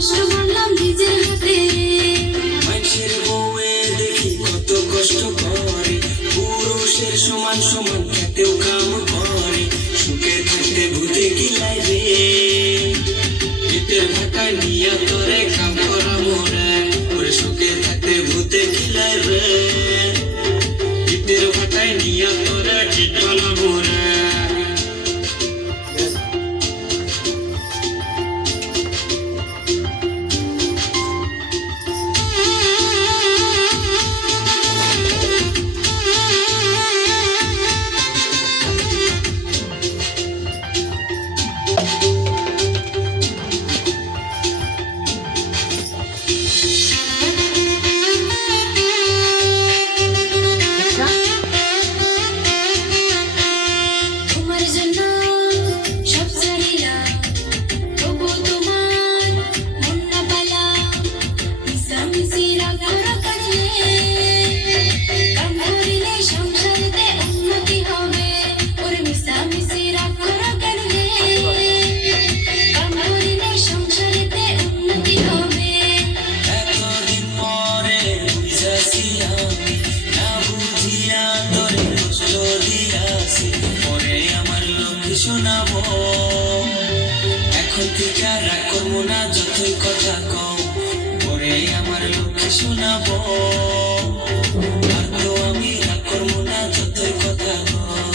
কষ্ট করলাম নিজের হাতে। মানুষের বউয়ে দেখি কত কষ্ট করে, পুরুষের সমান সমান খেতেও কাম করে। সুখে থাকতে ভূতে গিলাই রে, পেটের ভাটা নিয়া তোরে কাম করা মোরে। ওরে সুখে থাকতে ভূতে গিলাই রে, পেটের ভাটায় নিয়া তোরে ঠিক বলা মোরে। তোমার জন্য সব ছাড়িলাম, তবু তোমার মন না পালাম। মিশামিশি রাগ করা কাটলে, কাম করিলে সংসারেতে উন্নতি হবে। ওরে মিশামিশি রাগ করা কাটলে, কাম করিলে সংসারেতে উন্নতি হবে। এতদিন পরে বুঝাছি আমি, না বুঝিয়া তোরে কষ্ট দিয়াছি। পরে আমার লক্ষ্য শোনাবো, এখন থেকে আর রাগ করবো না যতই কথা কও। পরে আমার লক্ষ্য শোনাবো, আর তো আমি রাগ করবো না যতই কথা কও।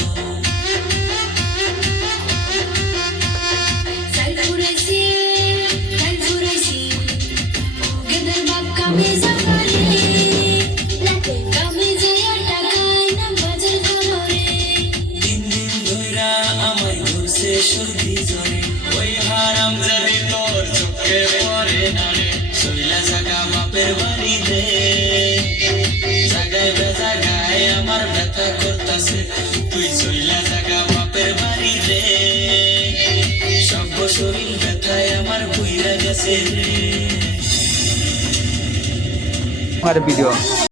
সাল ফুরাইছি, কাল ফুরাইছি, গেদার বাপ কামে যাবারে। কামে যাইয়া টাকায় না বাজার করো রে। দিন দিন ধইরা আমায় ধরছে সর্দি জ্বরে, ওই হারাম জাদি তোর চোখে পড়ে না রে। শৈলা জাগা বাপের বাড়িতে, জাগায় বেজাগায় আমার ব্যথা করতাছে। তুই শৈলা জাগা বাপের বাড়িতে, সব শরীর ব্যথায় আমার বইরা গেছে রে। আমার ভিডিও